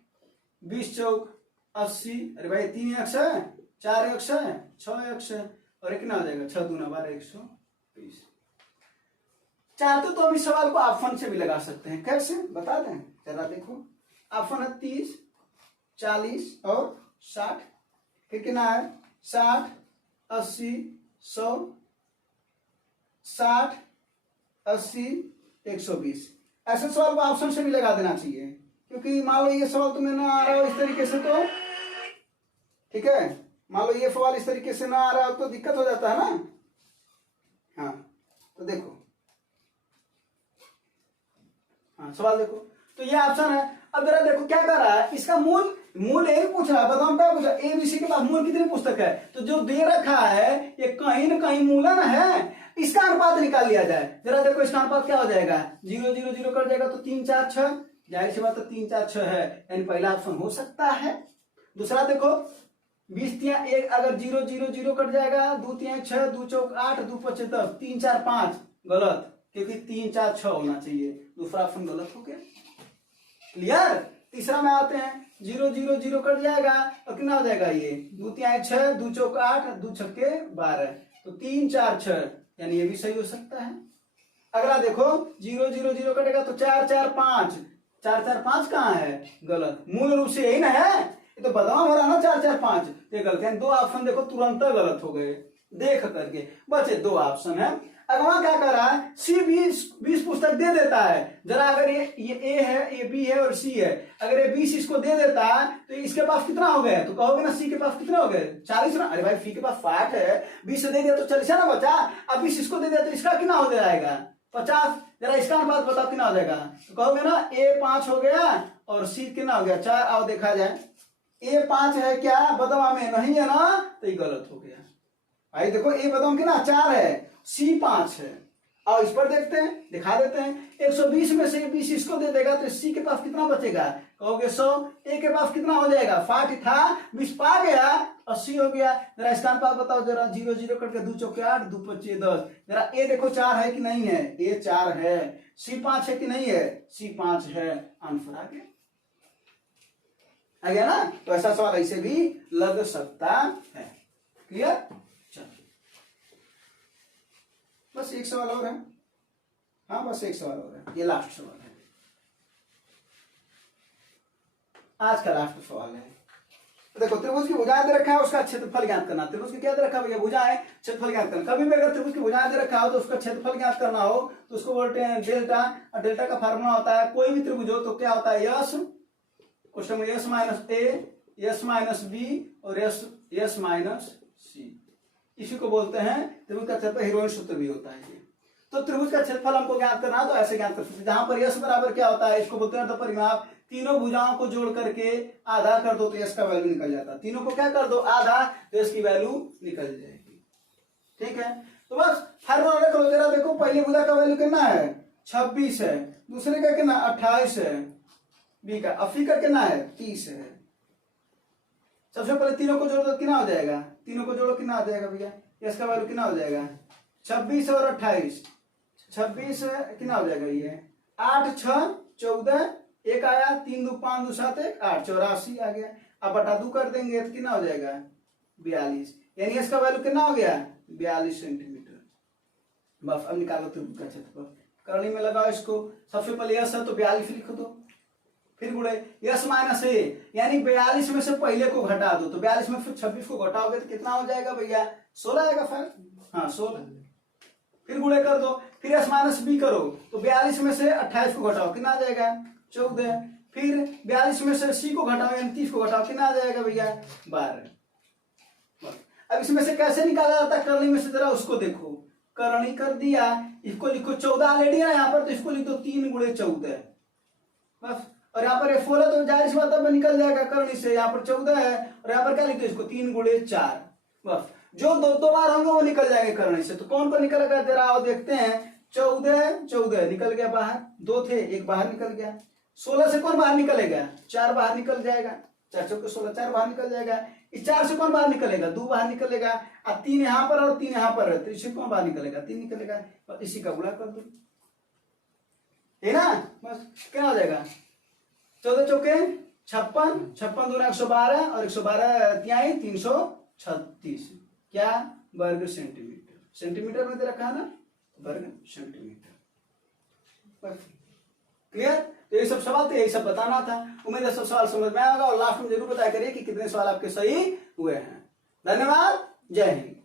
20 चौक 80। अरे भाई 3x है 4x है 6x है, और कितना हो जाएगा 6 दूना 12 120। चाहते तो हम इस सवाल को ऑप्शन से भी लगा सकते हैं, कैसे बता दें जरा देखो। ऑप्शन है 30 40 और 60, फिर कितना है 60 80 100 60 80 120। ऐसे सवाल को ऑप्शन से भी लगा देना चाहिए, क्योंकि मान लो ये सवाल तुम्हें ना आ रहा हो इस तरीके से, तो ठीक है, मान लो ये सवाल इस तरीके से ना आ रहा हो तो दिक्कत हो जाता है ना। हाँ तो देखो, हाँ सवाल देखो, तो ये ऑप्शन है। अब जरा देखो क्या कर रहा है, इसका मूल यही पूछ रहा है, बताओ क्या पूछा, ए बी सी के पास मूल कितनी पुस्तक है, तो जो दे रखा है ये कहीं ना कहीं मूलन है, इसका अनुपात निकाल लिया जाए। जरा देखो इसका अनुपात क्या हो जाएगा, 0 0 0 कर जाएगा तो 3 4 6, जाहिर सी बात है 3 4 6 है, यानी पहला ऑप्शन हो सकता है। दूसरा देखो 20 3 1, अगर 0 0 0 कट जाएगा, 2 3 6 2 चौक 8 2 5 10, 3 4 5 गलत, क्योंकि 3 4 6 होना चाहिए, दूसरा ऑप्शन गलत हो गया। क्लियर। तीसरा में आते हैं, 0 0 0 कट जाएगा और कितना हो जाएगा, ये 2 3 6 2 चौक 8 2 छक्के 12, तो 3 4 6, यानी ये भी सही हो सकता है। अगला देखो 0 0 0 कटेगा तो 4 4 5, 4 4 5 कहाँ है, गलत, मूल रूप से यही ना है, ये तो बदनाम हो रहा ना 4 4 5, ये गलत है। 2 ऑप्शन देखो तुरंत गलत हो गए, देख करके। बचे 2 ऑप्शन है। अगवा क्या कर रहा है, सी 20 पुस्तक दे देता है। जरा अगर ये ए है, ये बी है और सी है, अगर ये 20 इसको दे देता है तो इसके पास कितना हो गया, तो कहोगे ना सी के पास कितना हो गए 40 ना। अरे भाई फी के पास 60 है, 20 से दे दिया तो 40 है ना बचा। अब 20 इसको दे दिया तो इसका कितना हो जाएगा 50। जरा इसका अनुपात बताओ कितना हो जाएगा, तो कहोगे ना ए 5 हो गया और सी कितना हो गया 4। आओ देखा जाए, ए 5 है क्या बदवा में, नहीं है ना, तो ये गलत हो गया। भाई देखो ए बदवा में कितना 4 है, सी 5 है। और इस पर देखते हैं, दिखा देते हैं। 120 में से 20 इसको दे देगा तो सी के पास कितना बचेगा, कहोगे 100। ए के पास कितना हो जाएगा, 60 था, 20 पा गया, 80 हो गया। जरा इसका अनुपात बताओ जरा, 0 0 करके 2 चौके 8, 2 5 10। जरा ए देखो 4 है कि नहीं है, ए 4 है। सी 5 है कि नहीं है, सी 5 है। आंसर आ गया ना। तो ऐसा सवाल ऐसे भी लग सकता है। क्लियर। बस एक सवाल और है, हाँ बस एक सवाल और है, ये लास्ट सवाल है, आज का लास्ट सवाल है। तो देखो त्रिभुज की भुजाएं दे रखा है, उसका क्षेत्रफल ज्ञात करना। त्रिभुज की क्या दे रखा है भैया, भुजाएं, क्षेत्रफल ज्ञात करना। कभी भी अगर त्रिभुज की भुजाएं दे रखा हो तो उसका क्षेत्रफल ज्ञात करना हो तो उसको बोलते हैं डेल्टा। और डेल्टा का फार्मूला होता है, कोई भी त्रिभुज हो तो क्या होता है, यस क्वेश्चन में यस माइनस ए, यस माइनस बी और यस माइनस सी। इसी को बोलते हैं त्रिभुज का क्षेत्रफल। हीरोइन सूत्र भी होता है ये। तो त्रिभुज का क्षेत्रफल हमको ज्ञात करना है तो ऐसे ज्ञात कर सकते हैं, जहां पर यस बराबर क्या होता है, इसको बोलते हैं अर्ध परिमाप। तीनों भुजाओं को जोड़ करके आधा कर दो तो यस का वैल्यू निकल जाता है। तीनों को क्या कर दो आधा, तो यस की वैल्यू निकल जाएगी। ठीक है, तो बस फार्मूला रख लो जरा। देखो पहले भुजा का वैल्यू कितना है 26 है, दूसरे का कितना 28 है, बी का, अफी का कितना है 30 है। सबसे पहले तीनों को जोड़ दो कितना हो जाएगा, तीनों को जोड़ो कितना आ जाएगा भैया, इसका वैल्यू कितना हो जाएगा 26 और 28। 26 कितना हो जाएगा ये 8 6 14, एक आया 3 2 5 2 7 1 8, 84 आ गया। अब बटा 2 कर देंगे तो कितना हो जाएगा 42, यानी इसका वैल्यू कितना हो गया 42 सेंटीमीटर। बस अब निकालो त्रिभुज का क्षेत्रफल, करनी में लगाओ इसको। सबसे पहले यस है तो 42 लिख दो, फिर गुणे यस माइनस ए, यानी 42 में से पहले को घटा दो, तो 42 में फिर 26 को घटाओगे तो कितना हो जाएगा भैया 16 आएगा। फिर हाँ 16, फिर गुणे कर दो, फिर एस माइनस बी करो तो 42 में से 28 को घटाओ कितना आ जाएगा 14, फिर 42 में से सी को घटाओ यानी 30 को घटाओ कितना आ जाएगा भैया 12। अब इसमें से कैसे निकाला जाता है करनी में से, जरा उसको देखो। करनी कर दिया, इसको लिखो 14 ऑलरेडी है यहाँ पर, तो इसको लिख दो 3 गुणे 14 बस। और यहाँ पर F4 है तो जाहिर सी बात है निकल जाएगा करनी से। यहाँ पर 14 है और यहाँ पर क्या लिखते हैं इसको 3 गुणे 4 बस। जो दो बार होंगे वो निकल जाएंगे करनी से। तो कौन कौन निकलेगा जरा आओ देखते हैं। 14 निकल गया बाहर, 2 थे एक बाहर निकल गया। 16 से कौन बाहर निकलेगा 4 बाहर निकल जाएगा, 4 चौके 16 4 बाहर निकल जाएगा। इस 4 से कौन बाहर निकलेगा 2 बाहर निकलेगा। और 3 यहाँ पर और 3 यहाँ पर है तो इससे कौन बाहर निकलेगा 3 निकलेगा। और इसी का गुणा कर दो, है ना, बस क्या हो जाएगा 14 चौके 56, 56 दूना 112 और 112 तिहाई 336 क्या वर्ग सेंटीमीटर। सेंटीमीटर में दे रखा है ना, वर्ग सेंटीमीटर। क्लियर। तो ये सब सवाल थे, यही सब बताना था। उम्मीद है सब सवाल समझ में आएगा और लास्ट में जरूर बताया करिए कि कितने सवाल आपके सही हुए हैं। धन्यवाद, जय हिंद।